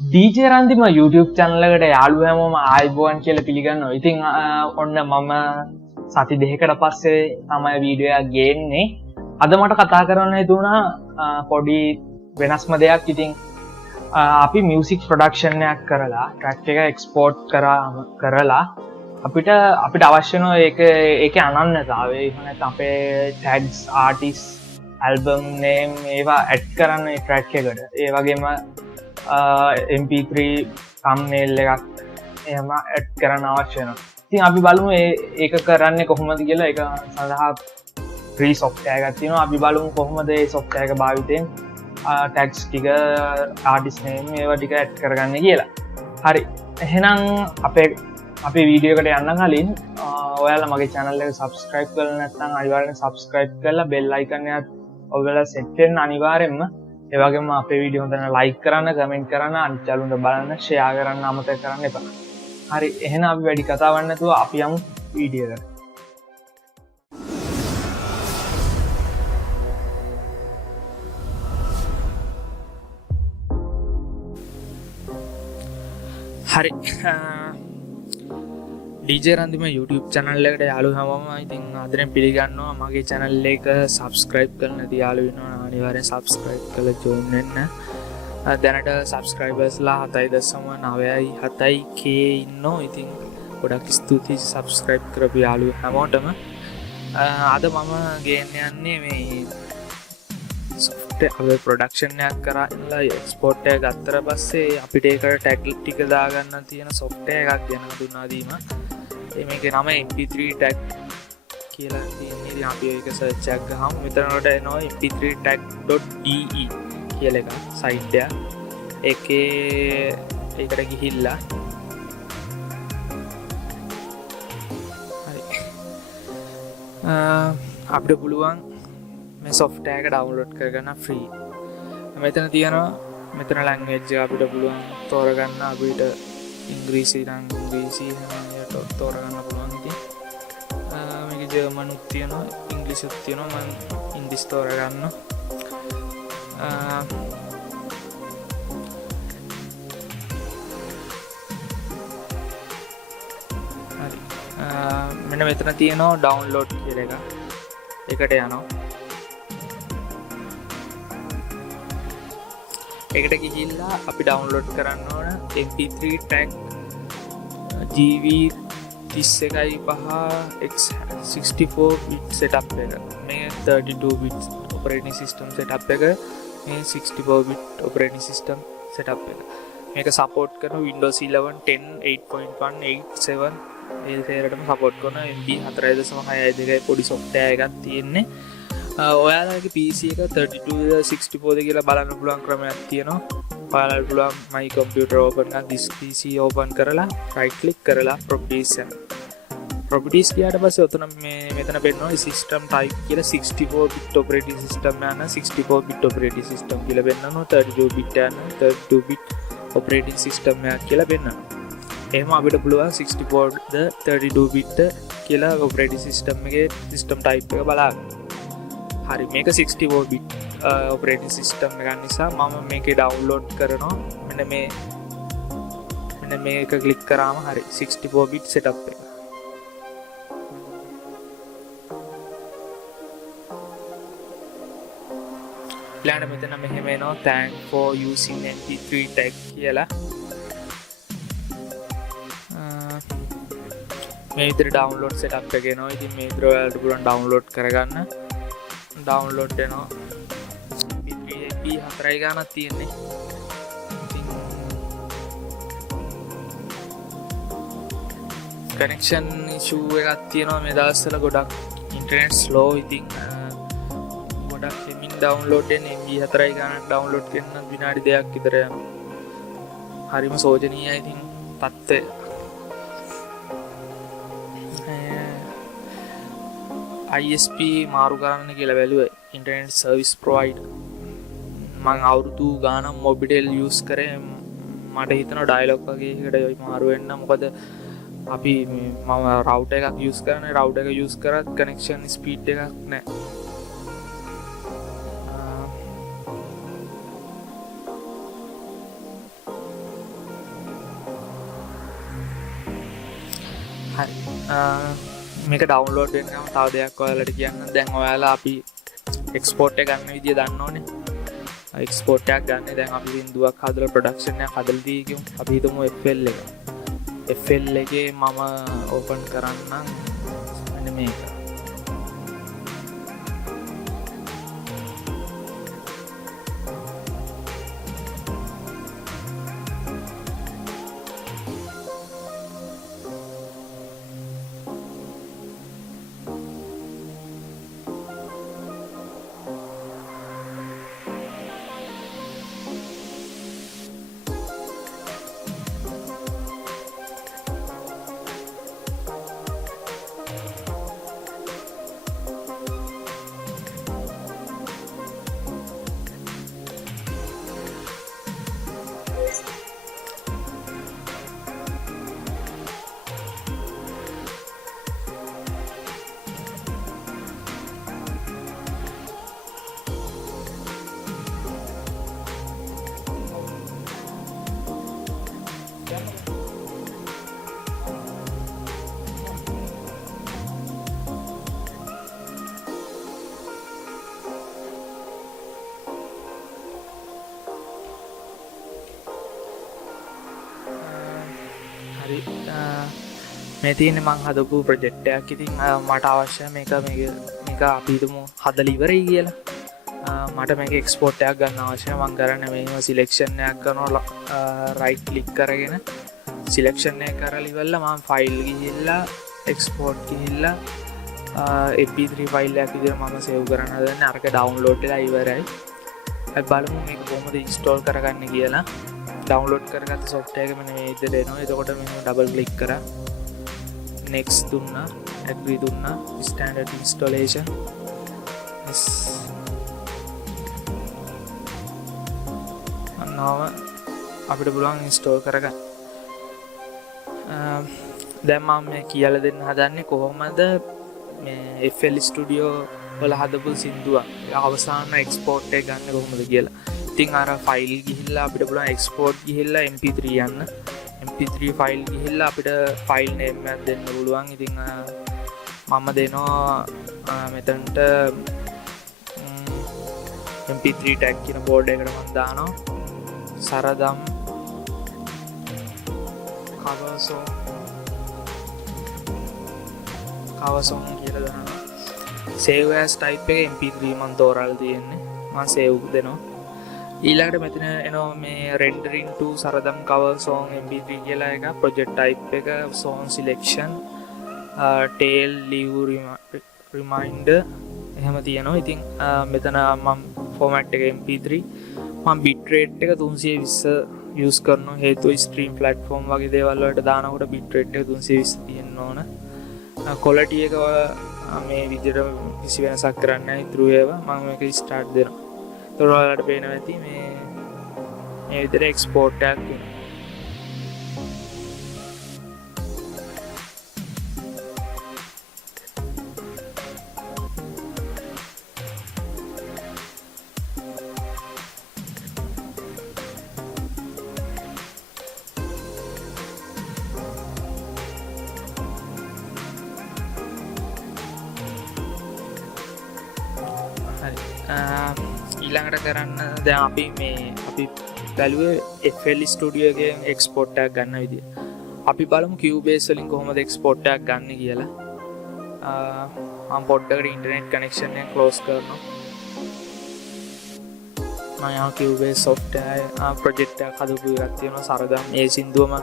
DJ Randima YouTube channel එකට යාළුවෝ හැමෝම ආයිබෝවන් කියලා පිළිගන්නවා. ඉතින් ඔන්න මම සති දෙකකට පස්සේ තමයි වීඩියෝ එකක් ගේන්නේ. අද මට කතා කරන්න හිතුණා පොඩි වෙනස්ම දෙයක්. ඉතින් අපි මියුසික් ප්‍රොඩක්ෂන් එකක් කරලා ට්‍රැක් එක එක්ස්පෝර්ට් කරලා අපිට අවශ්‍ය වෙන ඒකේ අනන්‍යතාවය. එහෙම නැත්නම් අපේ ටැග්ස්, ආටිස්ට්, ඇල්බම් නේම් ඒවා ඇඩ් කරන්න ඒ ට්‍රැක් එකට. ඒ වගේම MP3 thumbnail එකක් එහෙම ඇඩ් කරන්න අවශ්‍ය වෙනවා. ඉතින් අපි බලමු ඒක කරන්නේ කොහොමද කියලා. ඒක සඳහා free software එකක් තියෙනවා. අපි බලමු කොහොමද මේ software එක භාවිතයෙන් tags ටික, artist name ඒවා ටික ඇඩ් කරගන්නේ කියලා. හරි. එහෙනම් අපේ වීඩියෝ එකට යන්න කලින් ඔයාලා මගේ channel එක subscribe කරලා නැත්නම් අනිවාර්යෙන් subscribe කරලා bell icon එකත් ඔයාලා set වෙන්න අනිවාර්යෙන්ම. ඒ වගේම අපේ වීඩියෝ හොඳට like කරන්න, comment කරන්න, අනිත් යාළුවන්ට බලන්න, share කරන්න අමතක කරන්න එපා. හරි, එහෙනම් අපි වැඩි කතාවක් නැතුව අපි යමු වීඩියෝ එකට. හරි. DJ Randima YouTube channel එකට යාළුවෝ හැමෝම ඉතින් ආදරෙන් පිළිගන්නවා. මගේ channel එක subscribe කරලා නැති යාළුවෝ ඉන්නවා අනිවාර්යෙන් subscribe කරලා join වෙන්න. දැනට subscribers ලා 7.97k ඉන්නෝ. ඉතින් ගොඩක් ස්තුතියි subscribe කරපු යාළුවෝ හැමෝටම. අද මම ගේන්න යන්නේ මේ software production එකක් කරලා export එක ගත්තට පස්සේ අපිට ඒකට tag ටික දාගන්න තියෙන software එකක් ගැන දුන්නා දීම. මේකේ නම mp3 tag කියලා තියෙනවා. ඉතින් අපි ඒක search එකක් ගහමු. මෙතනට එනවා mp3tag.de කියලා එක site එක. ඒකට ගිහිල්ලා හරි අපිට පුළුවන් මේ software එක download කරගන්න free. මෙතන තියෙනවා language එක අපිට පුළුවන් තෝරගන්න. අපිට ඉංග්‍රීසි නම් ඉංග්‍රීසි හැමෝටම තෝරගන්න පුළුවන්. ඉතින් මේක ජර්මනුත් තියෙනවා, ඉංග්‍රීසිත් තියෙනවා. මම ඉංග්‍රීසි තෝරගන්නවා. හරි. මෙන්න මෙතන තියෙනවා download කියලා එක. ඒකට යනවා. ඒකට ගිහිල්ලා අපි download කරන්න ඕන mp3 tag gv 31.5x64 bit setup එක. මේ 32 bit operating system setup එක, මේ 64 bit operating system setup එක. මේක support කරන Windows 11 10 8.1 8.7 ඒ සේරටම support කරන MB 4.62 පොඩි software එකක් තියෙන්නේ. ඔයාලගේ PC එක 3264 ද කියලා බලන්න පුළුවන් ක්‍රමයක් තියෙනවා. ඔයාලට පුළුවන් my computer open කරලා this PC open කරලා right click කරලා properties ගියාට පස්සේ ඔතන මෙතන පෙන්නනවා system type කියලා 64 bit operating system යන 64 bit operating system කියලා පෙන්නනවා. 32 bit යන 32 bit operating system එකක් කියලා පෙන්නනවා. එහෙම අපිට පුළුවන් 64 ද 32 bit කියලා operating system එකේ system type එක බලන්න. හරි, මේක 64 bit operating system එකක් නිසා මම මේකේ download කරනවා. මෙන්න මේක click කරාම හරි 64 bit setup එක. ඊළඟට මෙතන මෙහෙම එනවා thank for using mp3 tag කියලා. මේ විදිහට download setup එක එනවා. ඉතින් මේ විදිහට ඔයාලට පුළුවන් download කරගන්න. download වෙනවා. MP3 4යි ගානක් තියෙන්නේ. ඉතින් connection issue එකක් තියෙනවා මේ දවස්වල. ගොඩක් internet slow. ඉතින් ගොඩක් හිමින් download වෙන්නේ. MB 4යි ගානක් download කරන්න විනාඩි 2ක් විතර යනවා. හරිම සෝචනීයයි ඉතින් තත්ත්වය. ISP මාරු කරන්න කියලා බැලුවා ඉන්ටර්නෙට් සර්විස් ප්‍රොවයිඩර්. මම අවුරුදු ගානක් මොබිටෙල් යූස් කරේ. මට හිතෙනවා ඩයලොග් වගේ එකකට මාරු වෙන්න. මොකද අපි මම රවුටර් එකක් යූස් කරන්නේ. රවුටර් එක යූස් කරත් කනෙක්ෂන් ස්පීඩ් එකක් නැහැ. හරි මේක ඩවුන්ලෝඩ් වෙනකම් තව දෙයක් ඔයාලට කියන්න. දැන් ඔයාලා අපි එක්ස්පෝර්ට් එක ගන්න විදිය දන්න ඕනේ. එක්ස්පෝර්ට් එකක් ගන්න දැන් අපි බින්දුවක් හදලා ප්‍රොඩක්ෂන් එකක් හදලා දී කියමු. අපි හිතමු FL එක. FL එකේ මම ඕපන් කරන්නම් මෙන්න මේක. මේ තියෙන්නේ මං හදපු ප්‍රොජෙක්ට් එකක්. ඉතින් මට අවශ්‍ය මේක අපි හිතමු හදලා ඉවරයි කියලා. මට මේක එක්ස්පෝර්ට් එකක් ගන්න අවශ්‍යයි. මං කරන්නේ මේව සිලෙක්ෂන් එකක් කරනවා, රයිට් ක්ලික් කරගෙන සිලෙක්ෂන් එක කරලා ඉවරලා මම ෆයිල් ගිහිල්ලා එක්ස්පෝර්ට් ගිහිල්ලා mp3 ෆයිල් එකක් විදිහට මම සේව් කරන්න හදන්නේ. අරක ඩවුන්ලෝඩ් වෙලා ඉවරයි. අපි බලමු මේක කොහොමද ඉන්ස්ටෝල් කරගන්නේ කියලා. ඩවුන්ලෝඩ් කරගත්ත සොෆ්ට්වෙයාර් එක මෙන්න මේ විදිහට එනවා. එතකොට මෙන්න ඩබල් ක්ලික් කරා next දුන්නා, agree දුන්නා, standard installation yes අන්නව අපිට පුළුවන් install කරගන්න. දැන් මම මේ කියලා දෙන්න හදන්නේ කොහොමද මේ FL Studio වල හදපු සින්දුවක් අවසාන එක්ස්පෝර්ට් එක ගන්න කොහොමද කියලා. ඉතින් අර ෆයිල් ගිහිල්ලා අපිට පුළුවන් එක්ස්පෝර්ට් ගිහිල්ලා mp3 යන්න. mp3 ෆයිල් ගිහිල්ලා අපිට ෆයිල් නේම් එකක් දෙන්න පුළුවන්. ඉතින් මම දෙනවා මෙතනට mp3 tag කියන බෝඩ් එකට මම දානවා සරදම් cover song කියලා දානවා. save as type එක mp3 මම තෝරලා තියෙන්නේ. මම save දෙනවා. ඊළඟට මෙතන එනවා මේ rendering to සරදම් cover song mp3 කියලා එක, project type එක song selection, tail leave reminder එහෙම තියෙනවා. ඉතින් මෙතන මම format එක mp3 මම bit rate එක 320 use කරනවා. හේතුව stream platform වගේ දේවල් වලට දානකොට bit rate එක 320 තියෙන්න ඕන. quality එක මේ විදිහට කිසි වෙනසක් කරන්නේ නැහැ. through ඒවා මම මේක start දෙනවා. ඔයාලට පේනවා ඇති මේ විදිහට එක්ස්පෝර්ට් එකක් වෙනවා. ඊළඟට කරන්න දැන් අපි බැලුවේ FL Studio එකෙන් එක්ස්පෝර්ට් එකක් ගන්න විදිය. අපි බලමු Cubase වලින් කොහොමද එක්ස්පෝර්ට් එකක් ගන්න කියලා. මම පොඩ්ඩකට ඉන්ටර්නෙට් කනෙක්ෂන් එක ක්ලෝස් කරනවා. මම Cubase software project එකක් හදපු එකක් තියෙනවා සරදම්. ඒ සින්දුවම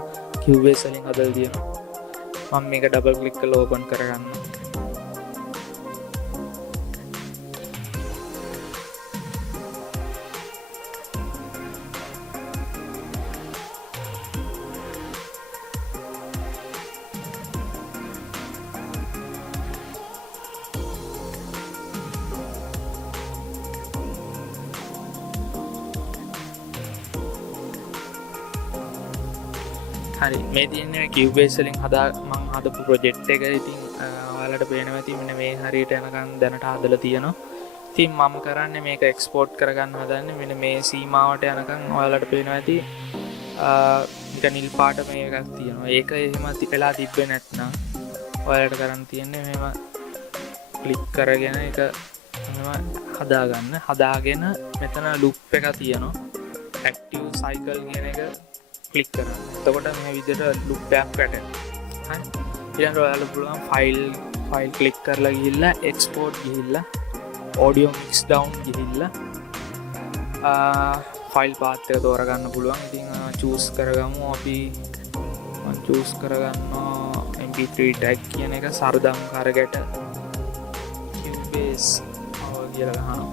Cubase වලින් හදලා තියෙනවා. මම මේක ඩබල් ක්ලික් කරලා ඕපන් කරගන්නවා. හරි මේ තියෙන්නේ Cubase වලින් මම හදපු ප්‍රොජෙක්ට් එක. ඉතින් ඔයාලට පේනවා ඇති මෙන්න මේ හරියට යනකම් දැනට හදලා තියෙනවා. ඉතින් මම කරන්නේ මේක එක්ස්පෝර්ට් කරගන්න හදන්නේ මෙන්න මේ සීමාවට යනකම්. ඔයාලට පේනවා ඇති නික නිල් පාට මේකක් තියෙනවා. ඒක එහෙම වෙලා තිබ්බේ නැත්නම් ඔයාලට කරන්න තියෙන්නේ මෙහෙම ක්ලික් කරගෙන එක මෙහෙම හදාගෙන මෙතන ලූප් එකක් තියෙනවා ඇක්ටිව් සයිකල් කියන එක ක්ලික් කරන්න. එතකොට මේ විදිහට ලූප් එකක් වැටෙනවා. හරි. ඊළඟට ඔයාලට පුළුවන් ෆයිල් ක්ලික් කරලා ගිහිල්ලා එක්ස්පෝර්ට් ගිහිල්ලා ඔඩියෝ මික්ස් ඩවුන් ගිහිල්ලා ෆයිල් පාත් එක තෝරගන්න පුළුවන්. ඉතින් චූස් කරගමු අපි මම චූස් කරගන්නවා mp3 tag කියන එක සරදම් කරගට Cubase කියලා ගහනවා.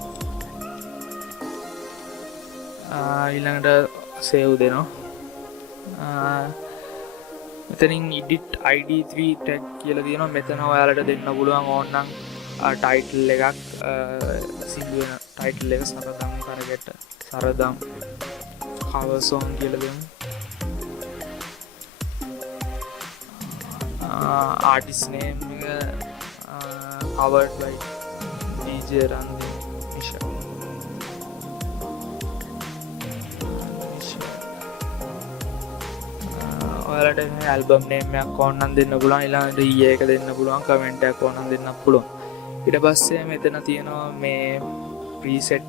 ඊළඟට save දෙනවා. මෙතනින් edit id3 tag කියලා තියෙනවා. මෙතන ඔයාලට දෙන්න පුළුවන් ඕනනම් ටයිටල් එකක් සිදු වෙන ටයිටල් එක සරදම් කරගට සරදම් cover song කියලා දෙමු. artist name එක covered by DJ Randima Nishal. ඔයාලට මේ ඇල්බම් නේම් එකක් ඕනනම් දෙන්න පුළුවන්. ඊළඟට ඊයේ එක දෙන්න පුළුවන්. කමෙන්ට් එකක් ඕනනම් දෙන්නත් පුළුවන්. ඊට පස්සේ මෙතන තියෙනවා මේ preset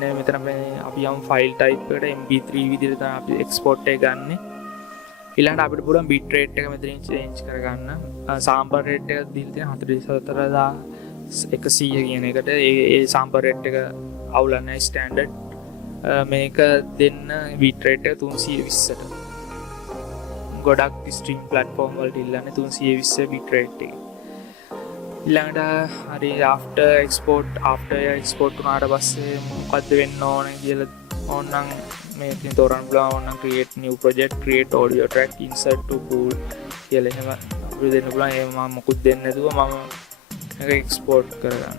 නේ. මෙතන මේ අපි යම් ෆයිල් type එකට mp3 විදිහට තමයි අපි export එක ගන්නෙ. ඊළඟට අපිට පුළුවන් bit rate එක මෙතනින් change කරගන්න. sample rate එක දීලා තියෙන 44100 කියන එකට ඒ sample rate එක අවුලක් නැහැ standard. මේක දෙන්න bit rate එක 320ට. ගොඩක් stream platform වලට ඉල්ලන්නේ 320 bit rate එක. ඊළඟට හරි after export වුණාට පස්සේ මොකද්ද වෙන්න ඕනේ කියලා ඕනනම් මේකෙන් තෝරන්න පුළුවන්. ඕනනම් create new project, create audio track, insert to pool කියලා එහෙම අපිට දෙන්න පුළුවන්. ඒ මම මොකුත් දෙන්නේ නැතුව මම මේක export කරගන්නවා.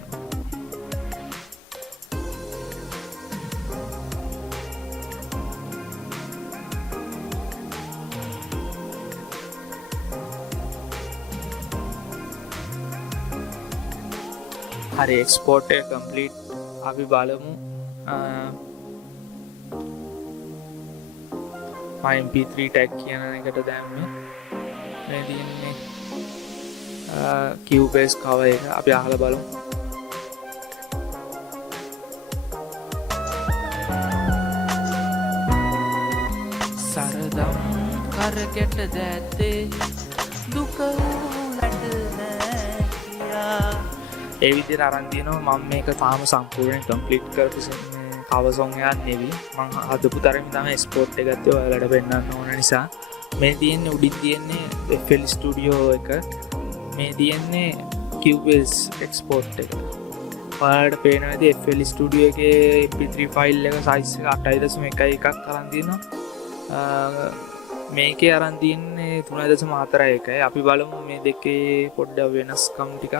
හරි export එක complete. අපි බලමු mp3 tag කියන එකට දැම්මේ මේ තියෙන්නේ Cubase cover එක. අපි අහලා බලමු. සරදම් කරකට දැත්තේ දුක උලට නැකියා. ඒ විදිහට අරන් තියෙනවා. මම මේක තාම සම්පූර්ණයෙන් කම්ප්ලීට් කරපු cover song එකක් නෙවෙයි. මම හදපු තරමින් තමයි export එක ගත්තේ. ඔයාලට පෙන්නන්න ඕන නිසා. මේ තියෙන්නේ උඩින් තියෙන්නේ FL Studio එක. මේ තියෙන්නේ Cubase export එක. ඔයාලට පේනවා ඇති FL Studio එකේ mp3 file එක size එක 8.1 අරන් තියෙනවා. මේකේ අරන් තියෙන්නේ 3.41. අපි බලමු මේ දෙකේ පොඩ්ඩක් වෙනස්කම් ටිකක්.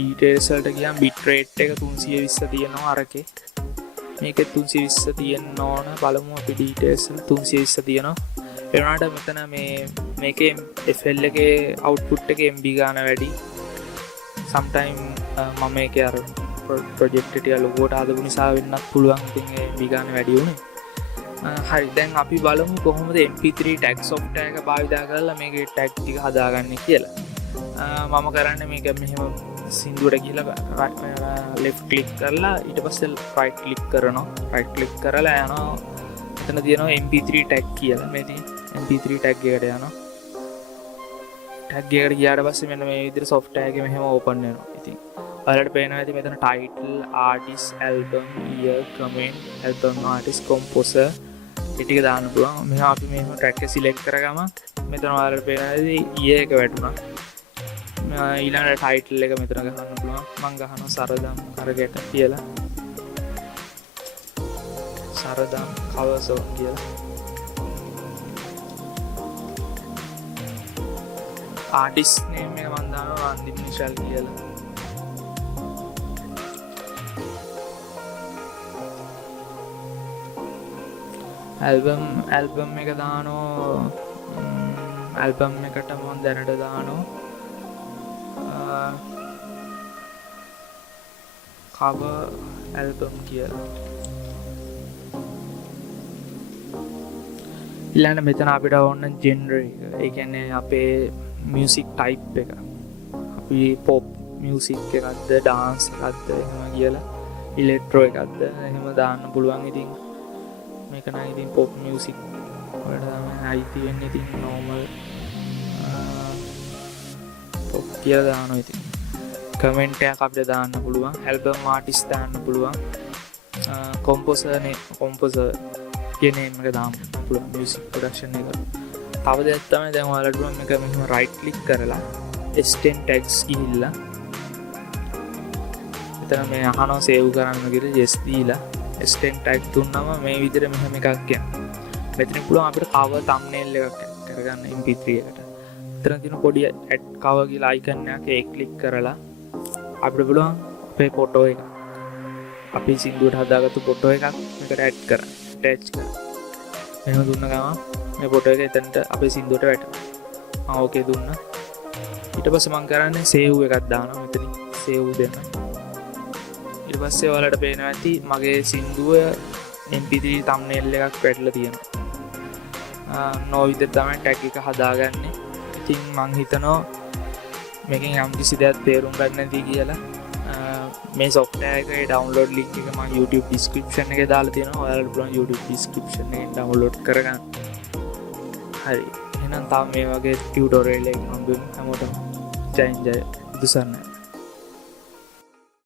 details වලට ගියාම bit rate එක 320 තියෙනවා අරකේ. මේකේ 320 තියෙන්න ඕන. බලමු අපි details වල 320 තියෙනවා. ඒ වුණාට මෙතන මේකේ FL එකේ output එකේ MB ගාන වැඩි. sometime මම මේකේ අර project එක ලොකෝට හදපු නිසා වෙන්නත් පුළුවන්. ඉතින් ඒ MB ගාන වැඩි වුණේ. හරි, දැන් අපි බලමු කොහොමද mp3 tag software එක භාවිතා කරලා මේකේ tag ටික හදාගන්නේ කියලා. මම කරන්නේ මේක මෙහෙම සින්දුවට ගිහලා left click කරලා ඊට පස්සේ right click කරනවා. right click කරලා යනවා. එතන තියෙනවා mp3 tag කියලා. මේ තියෙන mp3 tag එකට යනවා. tag එකට ගියාට පස්සේ මෙන්න මේ විදිහට software එකේ මෙහෙම open වෙනවා. ඉතින් ඔයාලට පේනවා ඇති මෙතන title, artist, album, year, comment, album artist, composer ඒ ටික දාන්න පුළුවන්. මෙහෙම අපි මෙහෙම track එක select කරගම මෙතන ඔයාලට පේනවා ඇති year එක වැටුණා. ඊළඟට ටයිටල් එක මෙතන ගහන්න පුළුවන්. මම ගහනවා සරදම් කරගට කියලා. සරදම් cover song කියලා. artist name එක මම දානවා Randima Nishal කියලා. album එක දානවා album එකට මම දැනට දානවා cover album කියලා. ඊළඟට මෙතන අපිට ඕන ජෙනර් එක. ඒ කියන්නේ අපේ මියුසික් ටයිප් එක. අපි පොප් මියුසික් එකක්ද, ඩාන්ස් එකක්ද එහෙම කියලා, ඉලෙක්ට්‍රෝ එකක්ද එහෙම දාන්න පුළුවන්. ඉතින් මේක නම් ඉතින් පොප් මියුසික් වලට තමයි අයිති වෙන්නේ. ඉතින් නෝමල් පොප් කියලා දානවා. ඉතින් කමෙන්ට් එකක් අපිට දාන්න පුළුවන්. ඇල්බම් ආටිස්ට් දාන්න පුළුවන්. කොම්පෝසර් කියන නේම් එක දාන්න පුළුවන් මියුසික් ප්‍රොඩක්ෂන් එක. තව දෙයක් තමයි දැන් ඔයාලට පුළුවන් මේක මෙහෙම රයිට් ක්ලික් කරලා S10 tags ගිහිල්ලා මෙතන මේ අහනවා සේව් කරන්න කියලා yes දීලා S10 tag දුන්නම මේ විදිහට මෙහෙම එකක් යනවා. මෙතන පුළුවන් අපිට cover thumbnail එකක් කරගන්න MP3 එකට. මෙතන තියෙන පොඩි add cover කියලා icon එකක් ඒක ක්ලික් කරලා අපිට පුළුවන් අපේ ෆොටෝ එක අපි සින්දුවට හදාගත්තු ෆොටෝ එකක් මේකට add කරන්න. attach කරන්න. එහෙම දුන්න ගමන් මේ ෆොටෝ එක එතනට අපේ සින්දුවට වැටෙනවා. ඕකේ දුන්නා. ඊට පස්සේ මම කරන්නේ save එකක් දානවා. මෙතනින් save දෙන්න. ඊට පස්සේ ඔයාලට පේනවා ඇති මගේ සින්දුව MP3 thumbnail එකක් වැටලා තියෙනවා. නෝ විදිහට තමයි tag එක හදාගන්නේ. ඉතින් මං හිතනවා මේකෙන් යම් කිසි දෙයක් තේරුම් ගන්න නැති කියලා. මේ software එකේ download link එක මම YouTube description එකේ දාලා තියෙනවා. ඔයාලට පුළුවන් YouTube description එකෙන් download කරගන්න. හරි. එහෙනම් තාම මේ වගේ tutorial එකක් හම්බෙමු හැමෝටම. ජය ජය දුසන්න.